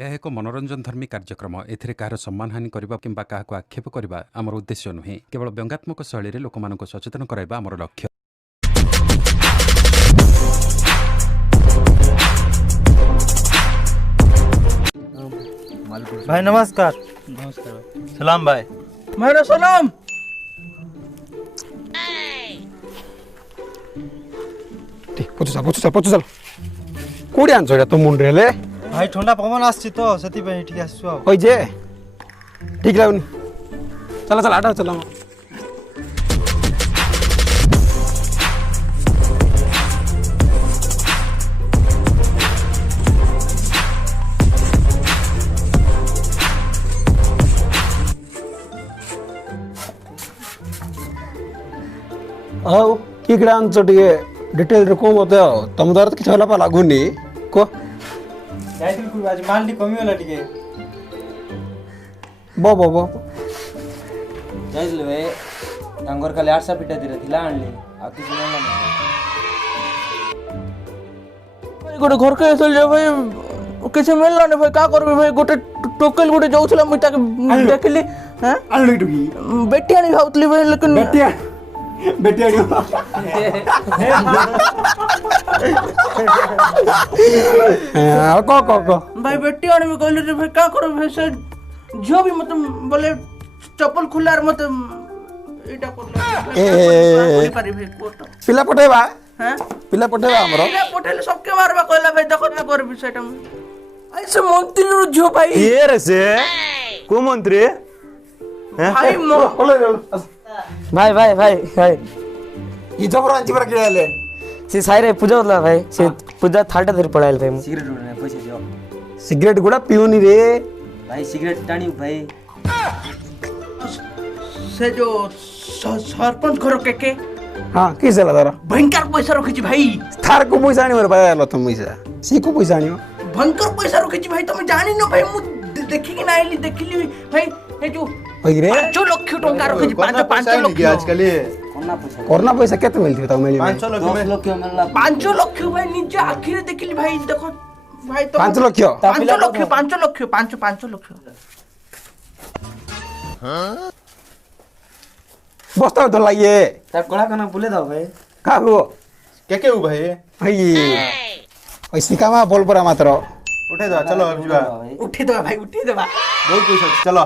ଏହା ଏକ ମନୋରଞ୍ଜନଧର୍ମୀ କାର୍ଯ୍ୟକ୍ରମ। ଏଥିରେ କାହାର ସମ୍ମାନହାନି କରିବା କିମ୍ବା କାହାକୁ ଆକ୍ଷେପ କରିବା ଆମର ଉଦ୍ଦେଶ୍ୟ ନୁହେଁ। କେବଳ ବ୍ୟଙ୍ଗାତ୍ମକ ଶୈଳୀରେ ଲୋକମାନଙ୍କୁ ସଚେତନ କରାଇବା ଆମର ଲକ୍ଷ୍ୟ। भाई नमस्कार। नमस्कार भाई। सलाम भाई। मेरा सलाम। ପଚୁ ଚାଲ କୋଉଠି ଆଣିଛ ଏଇଟା ତ ମୁଣ୍ଡରେ ହେଲେ भाई ठंडा पवन आछि तो सेति पे ठीक आसु आ ହଇ ଯେ ଠିକ ଲାଗୁନି ଚାଲ ଚାଲ ଆଟ ଚାଲ ଆଉ କି କିଡ଼ା ଆଣିଛ ଟିକେ ଡିଟେଲରେ କୁହ ମୋତେ ଆଉ ତମ ଦ୍ୱାରା ତ କିଛି ହେଲା ପା ଲାଗୁନି କୁହ ଯାଇଥିଲି କୁଇ आज माल टी कमी होला टिके ବ ଯାଇଥିଲି ଭାଇ ତାଙ୍କର ଖାଲି 800 ପିଟା ଦିରେ ଥିଲା ଆଣିଲି ଆଉ କିଛି ନେଲା ଭାଇ ଗୋଟେ ଘରକେ ଆସିଲେ ଭାଇ କିଛି ମିଳିଲାନି ଭାଇ କା କରିବି ଭାଇ ଗୋଟେ ଟୋକେଲ ଗୋଟେ ଯାଉଥିଲା ମୁଇଁ ତାକେ ଦେଖିଲି ହଁ ଆଣିଲୁ ଏଇଠୁ କି ବେଟି ଆଣି ଭାବୁଥିଲି ଭାଇ ଲେକିନ ବେଟି ଆଣିବ ଆଉ କହ ଭାଇ ବେଟି ଆଣିବି କହିଲି ରେ ଭାଇ କା କରିବି ଭାଇ ସେ ଝିଅ ବି ମତେ ବୋଲେ ଚପଲ ଖୋଲାର ମତେ ଏଇଟା କରିପାରିବି କୋଟ ପିଲା ପଠେଇବା ହଁ ପିଲା ପଠେଇବା ଆମର ପଠେଇଲେ ସବକେ ମାରବା କହିଲା ଭାଇ ଦେଖ ନା କରିବି ସେଇଟା ଆଇ ସେ ମନ୍ତ୍ରୀର ଝିଅ ଭାଇ ये रे से को मंत्री ଭାଇ ମୋ भाई भाई भाई भाई ଇ ଜବର ଆଞ୍ଚି ପରା କିଣା ହେଲେ ସେ ସାଇରେ ପୂଜା ହଉଥିଲା ଭାଇ ସେ ପୂଜା ଥାର୍ଟା ଧରି ପଳାଇଲେ ଭାଇ ମୁଁ ସିଗାରେଟ ଗୋଟେ ପଇସା ଦିଅ ସିଗରେଟ ଗୁଡ଼ା ପିଉନି ରେ ଭାଇ ସିଗାରେଟ ଟାଣିବୁ ଭାଇ ସେ ଯୋଉ ସରପଞ୍ଚ ଘର କେକେ ହଁ କିସ ହେଲା ତାର ଭୟଙ୍କର ପଇସା ରଖିଛି ଭାଇ ତାର କୋଉ ପଇସା ଆଣିବ ରେ ଭାଇ ଆଲ ତମ ପଇସା ସେ କୋଉ ପଇସା ଆଣିବ ଭୟଙ୍କର ପଇସା ରଖିଛି ଭାଇ ତମେ ଜାଣିନ ଭାଇ ମୁଁ ଦେଖିକି ନା ଆଇଲି ଦେଖିଲି ଭାଇ ଏ ଯୋଉ ହଇରେ 5 ଲକ୍ଷ ଟଙ୍କା ରଖିଛି 5 ଲକ୍ଷ आजकल ये କନା ପଇସା କରୋନା ପଇସା କେତେ ମିଳିଥିବ ତାକୁ ମିଳିବ 500 लक्ष 10 में ଲକ୍ଷ ମିଳିଲା 5 ଲକ୍ଷ ଭାଇ ନିଜ ଆଖିରେ ଦେଖିଲି ଭାଇ ଦେଖ ଭାଇ ତ 5 ଲକ୍ଷ 5 ଲକ୍ଷ 5 ଲକ୍ଷ ବସ୍ତା ତ ଲାଗିଏ ତା କଳା କନା ବୁଲେ ଦାও ଭାଇ କାହାକୁ के हो भाई ଭାଇ ওই শিকামা বল পরা মাত্র उठे दो चलो अब जीवा ଭାଇ ଉଠେଇଦେବା ଭାଇ ଉଠେଇଦେବା बहुत पैसा ଅଛି, चलो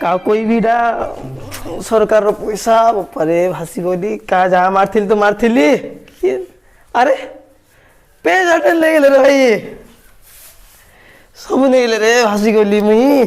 का कोई भी डा सरकार रो पैसा बापारे भासी गली का जहाँ मारथिल तो मारथिली अरे पेज हटेल ले गेले रे भाई सब नहीं गेले रे भासी गली मुई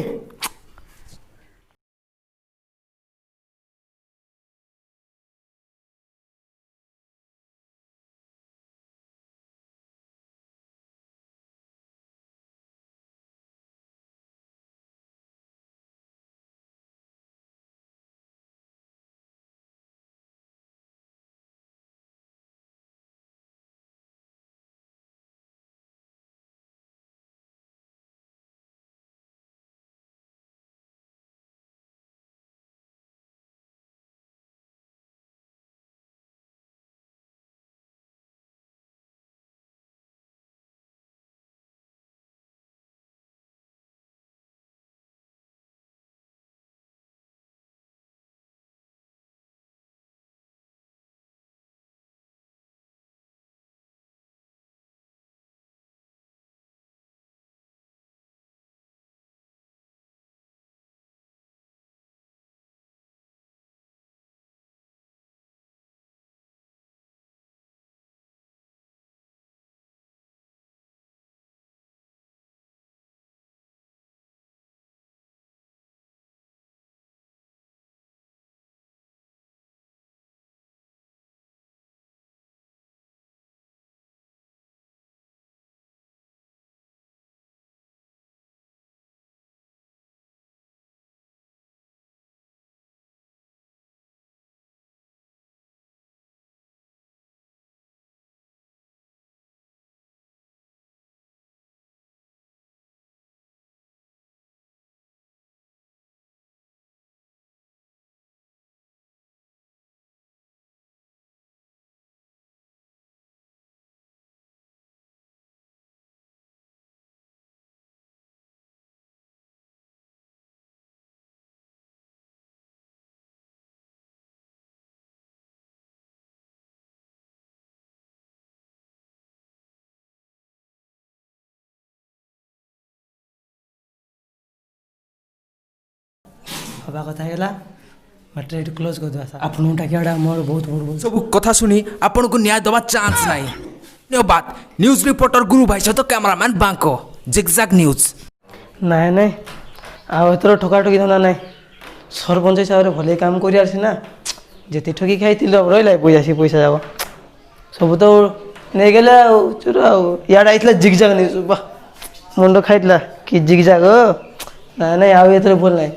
হবা কথা ହେଇଗଲା ମ୍ୟାଟର୍ ଏଇଠି କ୍ଲୋଜ୍ କରିଦେବା ସାର୍ ଆପଣଙ୍କୁ ଡାକିବାଟା ମୋର ବହୁତ ବହୁତ ବହୁତ ସବୁ କଥା ଶୁଣି ଆପଣଙ୍କୁ ନ୍ୟାୟ ଦେବା ଚାନ୍ସ ନାହିଁ। ଧନ୍ୟବାଦ। ନ୍ୟୁଜ୍ ରିପୋର୍ଟର ଗୁରୁ ଭାଇ ସହିତ କ୍ୟାମରାମ୍ୟାନ୍ ବାଙ୍କ ଜିଗ୍ଜାଗ୍ ନ୍ୟୁଜ୍। ନାଇଁ ନାଇଁ ଆଉ ଏଥର ଠକାଠକି ଧନ୍ଦା ନାହିଁ ସରପଞ୍ଚ ହିସାବରେ ଭଲ କାମ କରି ଆସିଛି ନା ଯେତେ ଠକି ଖାଇଥିଲ ରହିଲା ପଇସା ସେ ପଇସା ଯାକ ସବୁ ତ ନେଇଗଲେ ଆଉ ଚୋର ଆଉ ଇଆଡ଼େ ଆଇଥିଲା ଜିଗ୍ଜାଗ୍ ନ୍ୟୁଜ୍ ବା ମୁଣ୍ଡ ଖାଇଥିଲା କି ଜିଗ୍ଜାଗ୍ ନାଇଁ ନାଇଁ ଆଉ ଏଥର ଭଲ ନାହିଁ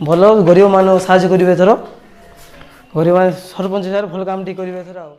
ଭଲ ଗରିବମାନଙ୍କୁ ସାହାଯ୍ୟ କରିବେ ଏଥର ଗରିବମାନେ ସରପଞ୍ଚ ହିସାବରେ ଭଲ କାମ ଟିକେ କରିବେ ଏଥର ଆଉ